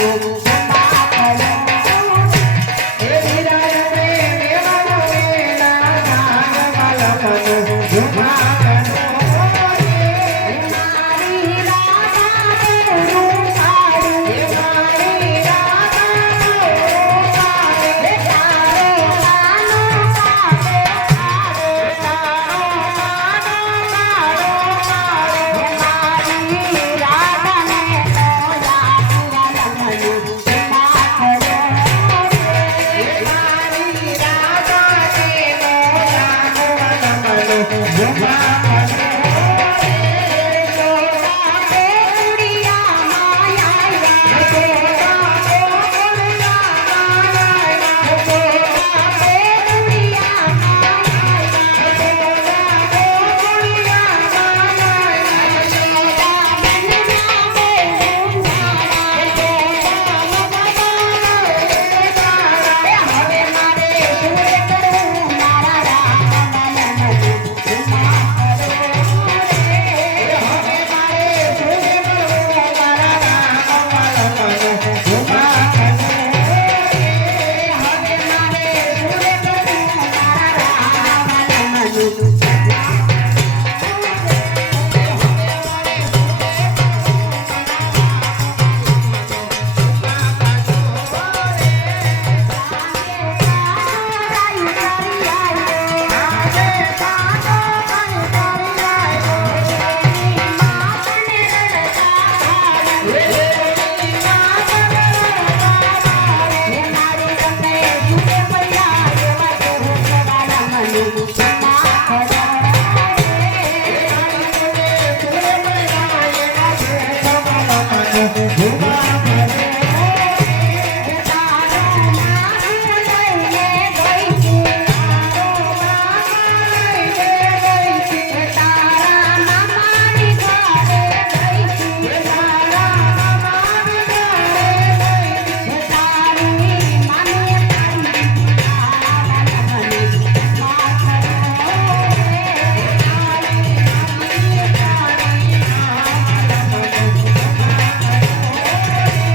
amor. Yeah. quero